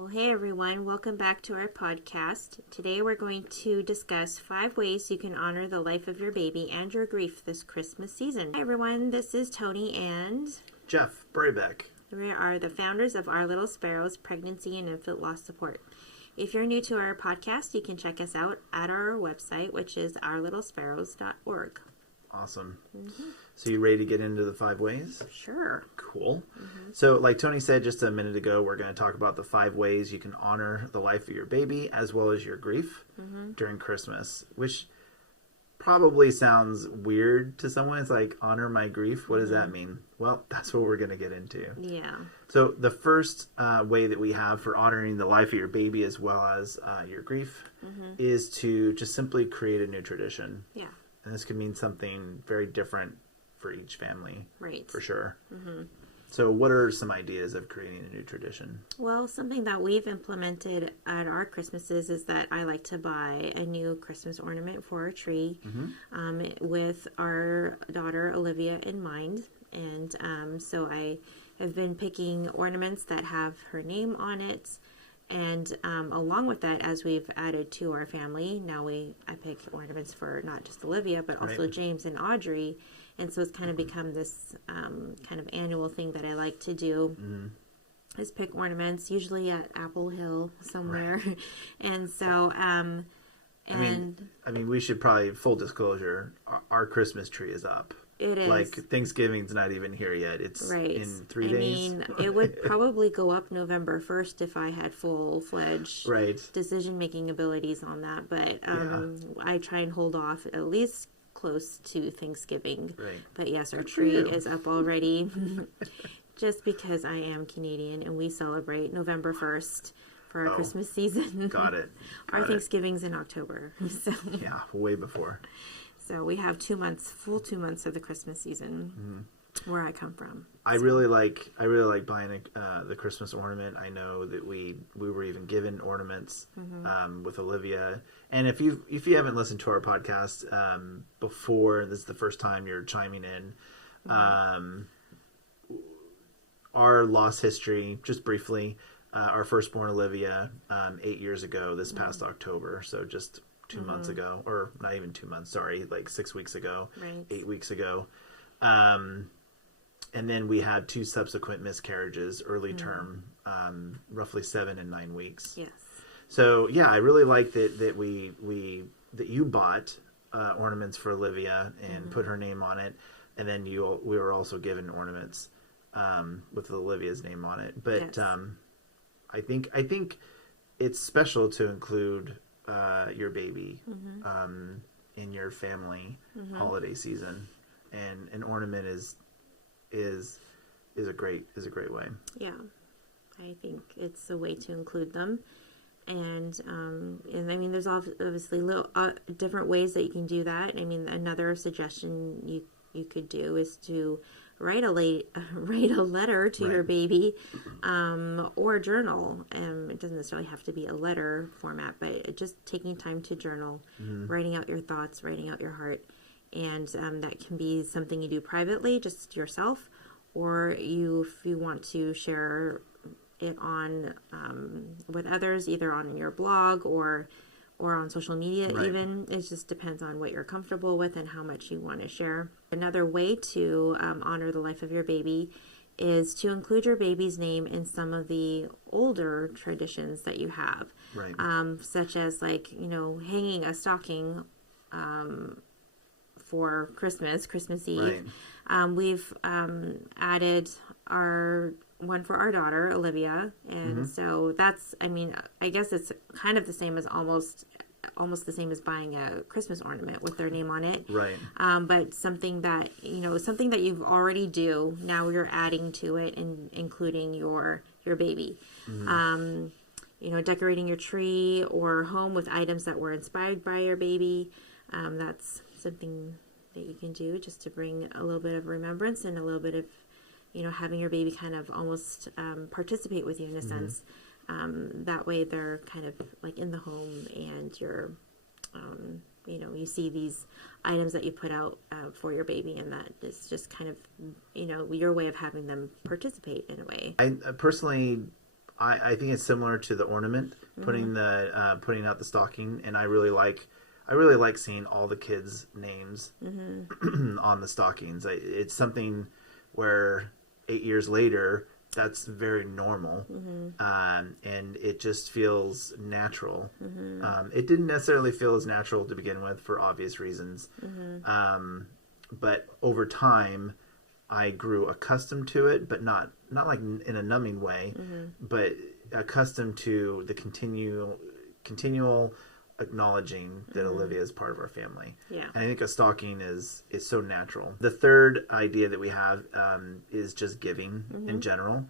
Well, hey everyone, welcome back to our podcast. Today we're going to discuss 5 ways you can honor the life of your baby and your grief this Christmas season. Hi everyone, this is Tony and Jeff Braybeck. We are the founders of Our Little Sparrows Pregnancy and Infant Loss Support. If you're new to our podcast, you can check us out at our website, which is ourlittlesparrows.org. Awesome. Mm-hmm. So you ready to get into the 5 ways? Sure. Cool. Mm-hmm. So like Tony said just a minute ago, we're going to talk about the 5 ways you can honor the life of your baby as well as your grief during Christmas, which probably sounds weird to someone. It's like, honor my grief. What does that mean? Well, that's what we're going to get into. Yeah. So the first way that we have for honoring the life of your baby as well as your grief is to just simply create a new tradition. Yeah. And this could mean something very different for each family. Right. For sure. Mm-hmm. So what are some ideas of creating a new tradition? Well, something that we've implemented at our Christmases is that I like to buy a new Christmas ornament for our tree with our daughter Olivia in mind. And so I have been picking ornaments that have her name on it. And along with that, as we've added to our family, now I pick ornaments for not just Olivia, but also James and Audrey. And so it's kind of become this kind of annual thing that I like to do, is pick ornaments, usually at Apple Hill somewhere. Right. And so, I mean, we should probably, full disclosure, our Christmas tree is up. It is. Like, Thanksgiving's not even here yet. It's in 3 days. I mean, it would probably go up November 1st if I had full-fledged decision-making abilities on that. But I try and hold off at least close to Thanksgiving. Right. But yes, our tree is up already. Just because I am Canadian and we celebrate November 1st for our Christmas season. Got it. Our Thanksgiving's in October. So. Yeah, way before. So we have 2 months, full 2 months of the Christmas season where I come from. I really like buying the Christmas ornament. I know that we were even given ornaments with Olivia. And if you haven't listened to our podcast before, this is the first time you're chiming in. Our loss history, just briefly, our firstborn Olivia 8 years ago this past October. So just 2 months ago, or not even 2 months, sorry, like 6 weeks ago, 8 weeks ago. And then we had 2 subsequent miscarriages, early term, roughly 7 and 9 weeks. Yes. So yeah, I really like that that you bought ornaments for Olivia and put her name on it, and then we were also given ornaments with Olivia's name on it. But I think it's special to include your baby in your family holiday season, and an ornament is a great way. Yeah, I think it's a way to include them, and I mean, there's obviously different ways that you can do that. I mean, another suggestion you could do is to write a letter to your baby, or journal. It doesn't necessarily have to be a letter format, but just taking time to journal, writing out your thoughts, writing out your heart. And that can be something you do privately, just yourself, or if you want to share it on with others, either on your blog or on social media even. It just depends on what you're comfortable with and how much you want to share. Another way to honor the life of your baby is to include your baby's name in some of the older traditions that you have. Right. Such as hanging a stocking for Christmas Eve. Right. We've added our one for our daughter, Olivia. And so that's, I guess it's kind of the same as almost the same as buying a Christmas ornament with their name on it. Right. But something that you've already do, now you're adding to it and including your baby. Decorating your tree or home with items that were inspired by your baby. That's something that you can do just to bring a little bit of remembrance and a little bit of, having your baby kind of almost participate with you in a sense. That way they're kind of like in the home, and you're, you see these items that you put out for your baby, and that is just kind of, your way of having them participate in a way. I personally, I think it's similar to the ornament, putting putting out the stocking, and I really like seeing all the kids' names on the stockings. It's something where 8 years later, that's very normal, and it just feels natural. It didn't necessarily feel as natural to begin with for obvious reasons, but over time, I grew accustomed to it, but not like in a numbing way, but accustomed to the continual acknowledging that Olivia is part of our family. Yeah. And I think a stocking is so natural. The third idea that we have is just giving in general.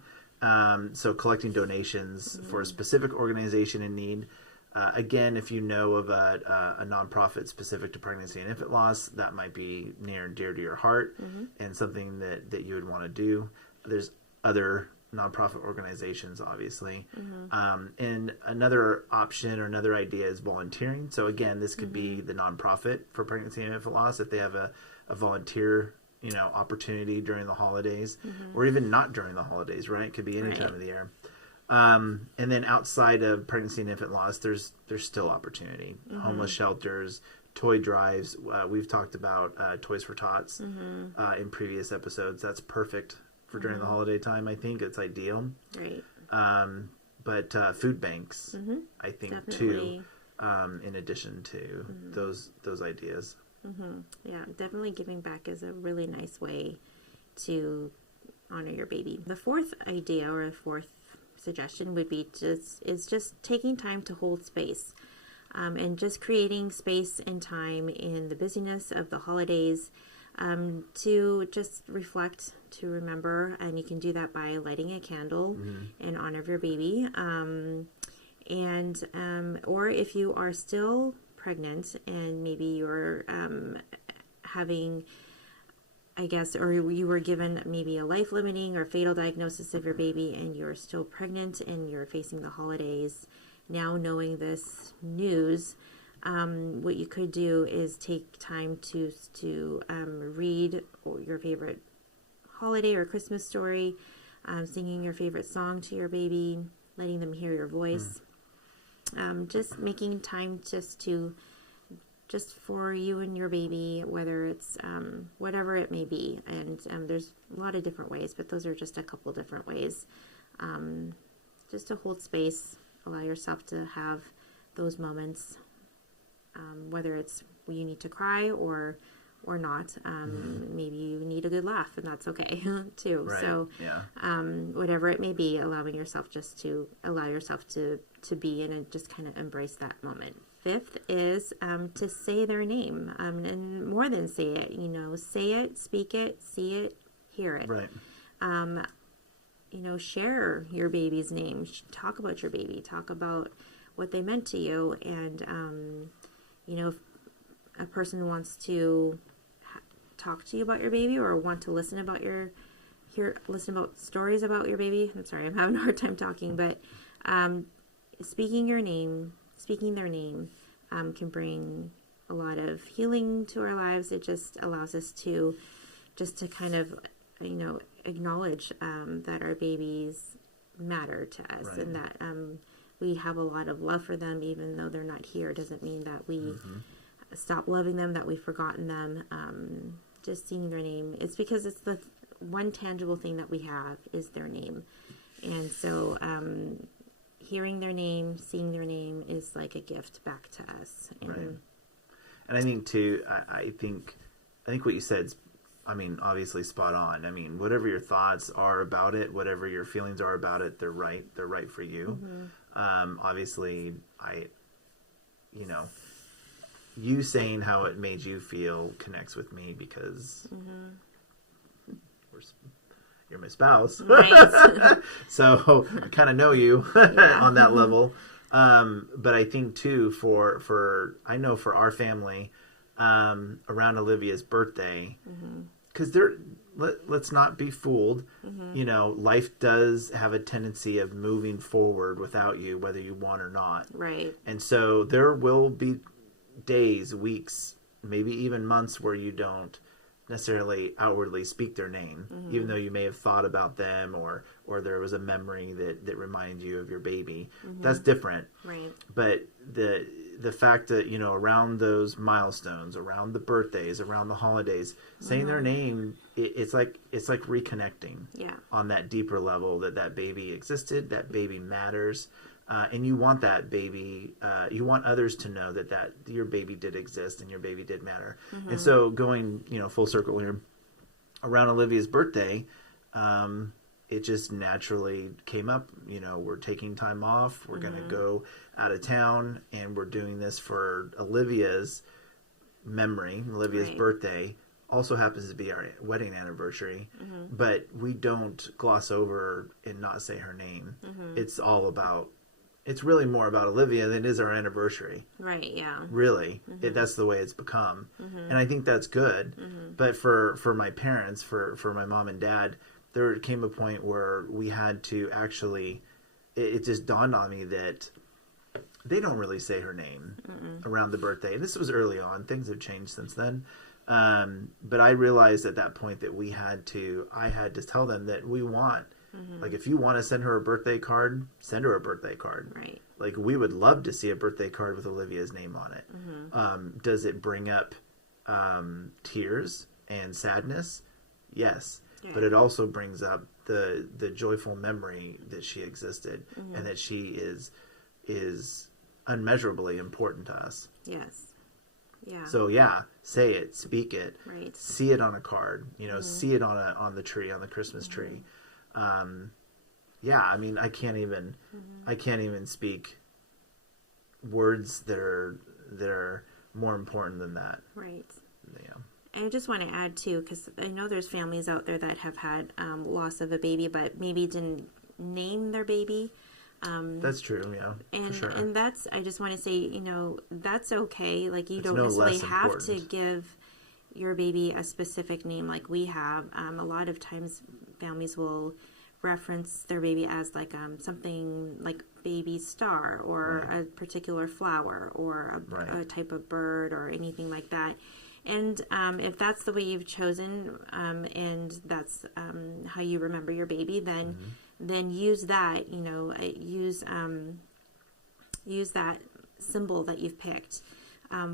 So collecting donations for a specific organization in need. Again, if you know of a nonprofit specific to pregnancy and infant loss, that might be near and dear to your heart and something that you would want to do. There's other nonprofit organizations, obviously. And another option or another idea is volunteering. So again, this could be the nonprofit for pregnancy and infant loss if they have a volunteer opportunity during the holidays, or even not during the holidays, right? It could be any time of the year. And then outside of pregnancy and infant loss, there's still opportunity. Homeless shelters, toy drives. We've talked about Toys for Tots in previous episodes. That's perfect for during the holiday time. I think it's ideal. Right. But food banks, I think, definitely. Too, in addition to those ideas. Yeah, definitely giving back is a really nice way to honor your baby. The fourth idea or the fourth suggestion would be just taking time to hold space, and just creating space and time in the busyness of the holidays, to just reflect, to remember, and you can do that by lighting a candle in honor of your baby, or if you are still pregnant and maybe you're having, I guess, or you were given maybe a life-limiting or fatal diagnosis of your baby and you're still pregnant and you're facing the holidays, now knowing this news, what you could do is take time to read your favorite holiday or Christmas story, singing your favorite song to your baby, letting them hear your voice, just making time just for you and your baby, whether it's whatever it may be. And there's a lot of different ways, but those are just a couple different ways. Just to hold space, allow yourself to have those moments, whether it's you need to cry or not. Maybe you need a good laugh, and that's okay too. Right. So whatever it may be, allowing yourself to be in and just kind of embrace that moment. Fifth is to say their name, and more than say it, say it, speak it, see it, hear it. Right. Share your baby's name. Talk about your baby. Talk about what they meant to you. And, if a person wants to talk to you about your baby or want to listen about stories about your baby. I'm sorry, I'm having a hard time talking, but speaking their name can bring a lot of healing to our lives. It just allows us to kind of, acknowledge that our babies matter to us, right. And that we have a lot of love for them, even though they're not here. It doesn't mean that we stop loving them, that we've forgotten them. Just seeing their name, it's because it's the one tangible thing that we have is their name. And so hearing their name, seeing their name is like a gift back to us. Right. And I think too, I think what you said's, obviously spot on. Whatever your thoughts are about it, whatever your feelings are about it, they're right for you. Obviously, you saying how it made you feel connects with me because you're my spouse. Right. So I kind of know you on that level. But I think too, for our family, around Olivia's birthday, because let's not be fooled. Life does have a tendency of moving forward without you, whether you want or not. Right. And so there will be days, weeks, maybe even months where you don't necessarily outwardly speak their name, even though you may have thought about them, or there was a memory that reminded you of your baby. That's different. Right. But the fact that, you know, around those milestones, around the birthdays, around the holidays, saying their name, it's like reconnecting on that deeper level that baby existed, that baby matters. And you want that baby, you want others to know that your baby did exist and your baby did matter. And so going, you know, full circle here, around Olivia's birthday, it just naturally came up. You know, we're taking time off. We're going to go out of town, and we're doing this for Olivia's memory. Olivia's birthday also happens to be our wedding anniversary, but we don't gloss over and not say her name. It's really more about Olivia than it is our anniversary. Right, yeah. Really. That's the way it's become. And I think that's good. But for my parents, for my mom and dad, there came a point where we had to actually, it just dawned on me that they don't really say her name around the birthday. And this was early on. Things have changed since then. But I realized at that point that I had to tell them that we want, like, if you want to send her a birthday card, send her a birthday card. Right. Like, we would love to see a birthday card with Olivia's name on it. Does it bring up tears and sadness? Yes. Yeah. But it also brings up the joyful memory that she existed and that she is unmeasurably important to us. Yes. Yeah. So say it, speak it, right. See it on a card, you know, see it on the tree, on the Christmas tree. I mean, I can't even speak words that are more important than that. Right. Yeah. And I just want to add too, because I know there's families out there that have had loss of a baby, but maybe didn't name their baby. That's true, yeah. And for sure. And I just want to say, you know, that's okay. Like, you don't necessarily have to give your baby a specific name like we have. A lot of times families will reference their baby as like something like baby star, or a particular flower, or a type of bird, or anything like that. And if that's the way you've chosen, and that's how you remember your baby, then use that. You know, use that symbol that you've picked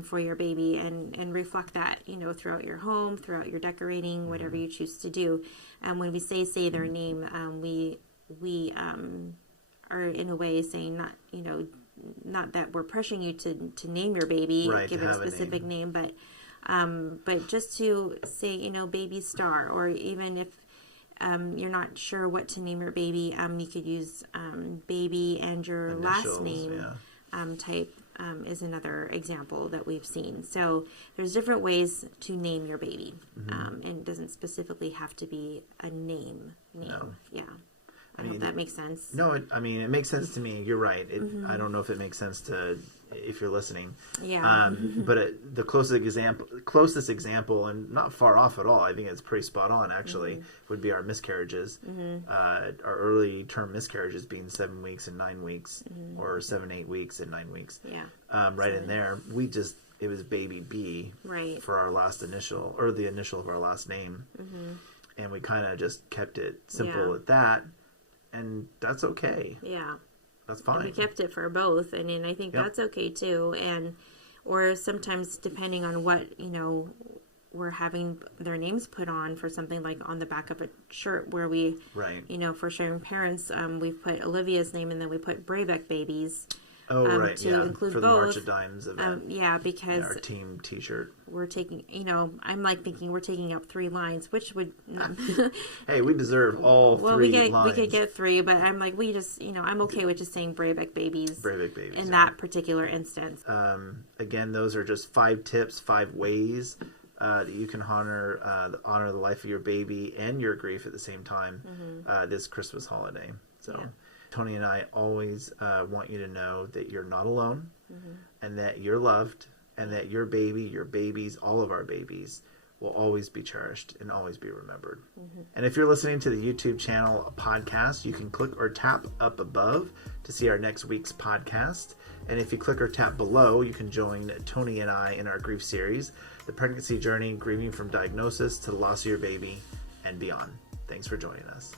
for your baby, and reflect that, you know, throughout your home, throughout your decorating, whatever you choose to do. And when we say their name, we are in a way saying, not that we're pressuring you to name your baby, give it a specific name, but just to say, you know, baby star, or even if you're not sure what to name your baby, you could use baby and your initials, last name type is another example that we've seen. So there's different ways to name your baby, and it doesn't specifically have to be a name. No. Yeah. I hope that makes sense. No, it makes sense to me. You're right. I don't know if it makes sense if you're listening. Yeah. But the closest example, and not far off at all, I think it's pretty spot on, actually, would be our miscarriages. Our early term miscarriages being 7 weeks and 9 weeks, or 7, 8 weeks and 9 weeks. Yeah. Right in there, it was baby B for our last initial, or the initial of our last name. And we kind of just kept it simple at that. And that's okay. Yeah. That's fine. And we kept it for both. And I think that's okay too. Or sometimes depending on what, you know, we're having their names put on for something like on the back of a shirt where we, you know, for sharing parents, we've put Olivia's name and then we put Brabeck Babies. Oh, right. To include for both. The March of Dimes event. Because our team t-shirt. We're taking, you know, I'm like thinking we're taking up 3 lines, which would... Hey, we deserve all 3 lines. We could get 3, but I'm like, we just, you know, I'm okay with just saying Brabeck Babies. Brabeck Babies. In that particular instance. Again, those are just 5 tips, 5 ways that you can honor the life of your baby and your grief at the same time this Christmas holiday. So... Yeah. Tony and I always want you to know that you're not alone, and that you're loved, and that your baby, your babies, all of our babies will always be cherished and always be remembered. And if you're listening to the YouTube channel podcast, you can click or tap up above to see our next week's podcast. And if you click or tap below, you can join Tony and I in our grief series the pregnancy journey, grieving from diagnosis to the loss of your baby, and beyond. Thanks for joining us.